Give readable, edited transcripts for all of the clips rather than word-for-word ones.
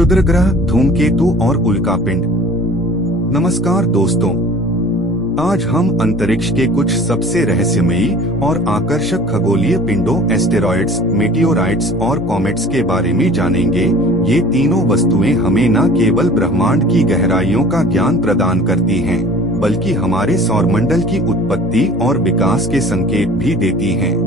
क्षुद्र ग्रह, धूमकेतु और उल्कापिंड। नमस्कार दोस्तों, आज हम अंतरिक्ष के कुछ सबसे रहस्यमयी और आकर्षक खगोलीय पिंडों, एस्टेरॉयड्स, मेटियोराइट्स और कॉमेट्स के बारे में जानेंगे। ये तीनों वस्तुएं हमें न केवल ब्रह्मांड की गहराइयों का ज्ञान प्रदान करती हैं, बल्कि हमारे सौरमंडल की उत्पत्ति और विकास के संकेत भी देती हैं।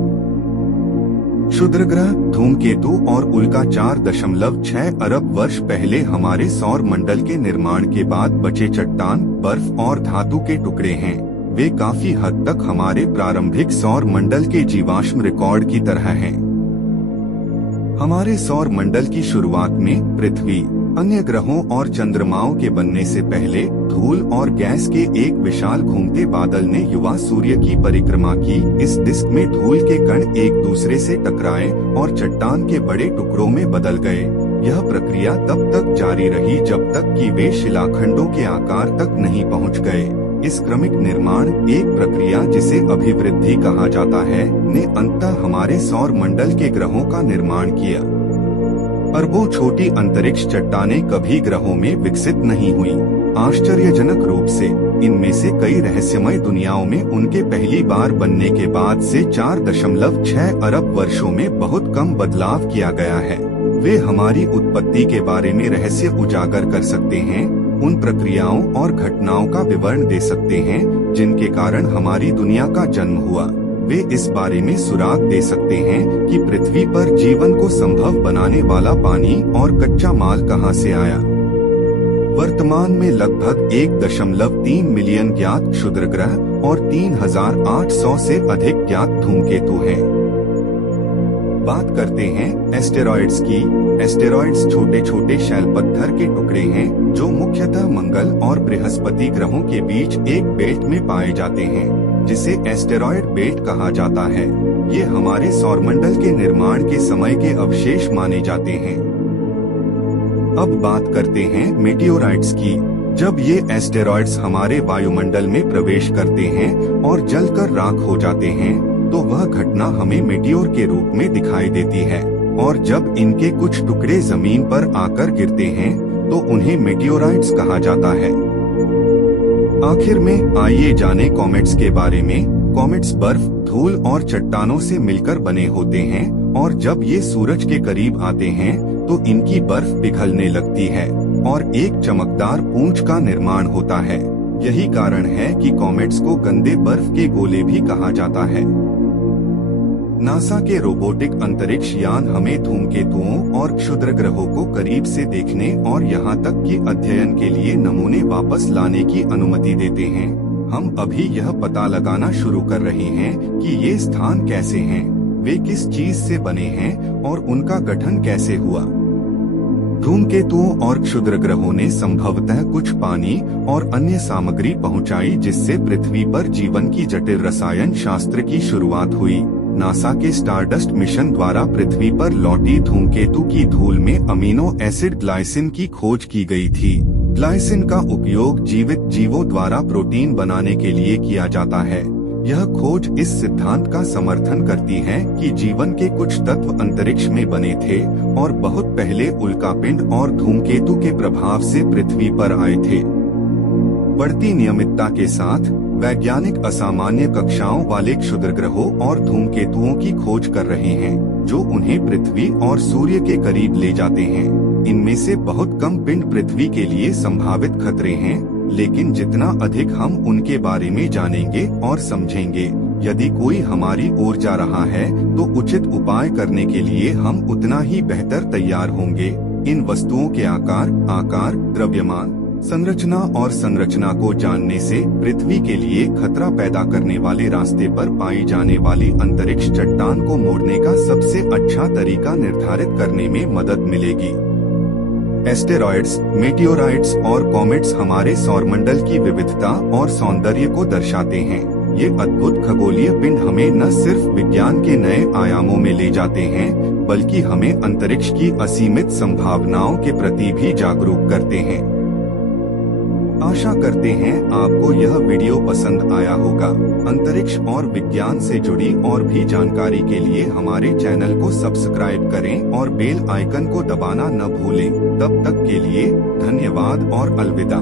क्षुद्र ग्रह, धूमकेतु और उल्का 4.6 अरब वर्ष पहले हमारे सौर मंडल के निर्माण के बाद बचे चट्टान, बर्फ और धातु के टुकड़े हैं। वे काफी हद तक हमारे प्रारंभिक सौर मंडल के जीवाश्म रिकॉर्ड की तरह हैं। हमारे सौर मंडल की शुरुआत में पृथ्वी, अन्य ग्रहों और चंद्रमाओं के बनने से पहले धूल और गैस के एक विशाल घूमते बादल ने युवा सूर्य की परिक्रमा की। इस डिस्क में धूल के कण एक दूसरे से टकराए और चट्टान के बड़े टुकड़ों में बदल गए। यह प्रक्रिया तब तक जारी रही जब तक कि वे शिलाखंडों के आकार तक नहीं पहुंच गए। इस क्रमिक निर्माण, एक प्रक्रिया जिसे अभिवृद्धि कहा जाता है, ने अंततः हमारे सौर मंडल के ग्रहों का निर्माण किया। अरबों छोटी अंतरिक्ष चट्टानें कभी ग्रहों में विकसित नहीं हुई। आश्चर्यजनक रूप से इनमें से कई रहस्यमय दुनियाओं में उनके पहली बार बनने के बाद से 4.6 अरब वर्षों में बहुत कम बदलाव किया गया है। वे हमारी उत्पत्ति के बारे में रहस्य उजागर कर सकते हैं, उन प्रक्रियाओं और घटनाओं का विवरण दे सकते हैं जिनके कारण हमारी दुनिया का जन्म हुआ। वे इस बारे में सुराग दे सकते हैं कि पृथ्वी पर जीवन को संभव बनाने वाला पानी और कच्चा माल कहां से आया। वर्तमान में लगभग 1.3 मिलियन ज्ञात क्षुद्र ग्रह और 3,800 से अधिक ज्ञात धूमकेतु हैं। बात करते हैं एस्टेरॉयड्स की। एस्टेरॉयड्स छोटे छोटे शैल पत्थर के टुकड़े हैं जो मुख्यतः मंगल और बृहस्पति ग्रहों के बीच एक बेल्ट में पाए जाते हैं, जिसे एस्टेरॉयड बेल्ट कहा जाता है। ये हमारे सौरमंडल के निर्माण के समय के अवशेष माने जाते हैं। अब बात करते हैं मेटियोराइट्स की। जब ये एस्टेरॉयड्स हमारे वायुमंडल में प्रवेश करते हैं और जलकर राख हो जाते हैं, तो वह घटना हमें मेटियोर के रूप में दिखाई देती है। और जब इनके कुछ टुकड़े जमीन पर आकर गिरते हैं, तो उन्हें मेटियोराइट्स कहा जाता है। आखिर में आइए जाने कॉमेट्स के बारे में। कॉमेट्स बर्फ, धूल और चट्टानों से मिलकर बने होते हैं और जब ये सूरज के करीब आते हैं तो इनकी बर्फ पिघलने लगती है और एक चमकदार पूंछ का निर्माण होता है। यही कारण है कि कॉमेट्स को गंदे बर्फ के गोले भी कहा जाता है। नासा के रोबोटिक अंतरिक्ष यान हमें धूमकेतुओं और क्षुद्र ग्रहों को करीब से देखने और यहाँ तक कि अध्ययन के लिए नमूने वापस लाने की अनुमति देते हैं। हम अभी यह पता लगाना शुरू कर रहे हैं कि ये स्थान कैसे हैं, वे किस चीज से बने हैं और उनका गठन कैसे हुआ। धूमकेतुओं और क्षुद्र ग्रहों ने संभवतः कुछ पानी और अन्य सामग्री पहुंचाई, जिससे पृथ्वी पर जीवन की जटिल रसायन शास्त्र की शुरुआत हुई। नासा के स्टारडस्ट मिशन द्वारा पृथ्वी पर लौटी धूमकेतु की धूल में अमीनो एसिड ग्लाइसिन की खोज की गई थी। ग्लाइसिन का उपयोग जीवित जीवों द्वारा प्रोटीन बनाने के लिए किया जाता है। यह खोज इस सिद्धांत का समर्थन करती है कि जीवन के कुछ तत्व अंतरिक्ष में बने थे और बहुत पहले उल्कापिंड और धूमकेतु के प्रभाव से पृथ्वी पर आए थे। बढ़ती नियमितता के साथ वैज्ञानिक असामान्य कक्षाओं वाले क्षुद्र ग्रहों और धूमकेतुओं की खोज कर रहे हैं, जो उन्हें पृथ्वी और सूर्य के करीब ले जाते हैं। इनमें से बहुत कम पिंड पृथ्वी के लिए संभावित खतरे हैं, लेकिन जितना अधिक हम उनके बारे में जानेंगे और समझेंगे, यदि कोई हमारी ओर जा रहा है तो उचित उपाय करने के लिए हम उतना ही बेहतर तैयार होंगे। इन वस्तुओं के आकार, द्रव्यमान, संरचना और संरचना को जानने से पृथ्वी के लिए खतरा पैदा करने वाले रास्ते पर पाई जाने वाली अंतरिक्ष चट्टान को मोड़ने का सबसे अच्छा तरीका निर्धारित करने में मदद मिलेगी। एस्टेरॉयड्स, मेटियोराइट्स और कॉमेट्स हमारे सौरमंडल की विविधता और सौंदर्य को दर्शाते हैं। ये अद्भुत खगोलीय पिंड हमें न सिर्फ विज्ञान के नए आयामों में ले जाते हैं, बल्कि हमें अंतरिक्ष की असीमित संभावनाओं के प्रति भी जागरूक करते हैं। आशा करते हैं आपको यह वीडियो पसंद आया होगा। अंतरिक्ष और विज्ञान से जुड़ी और भी जानकारी के लिए हमारे चैनल को सब्सक्राइब करें और बेल आइकन को दबाना न भूलें। तब तक के लिए धन्यवाद और अलविदा।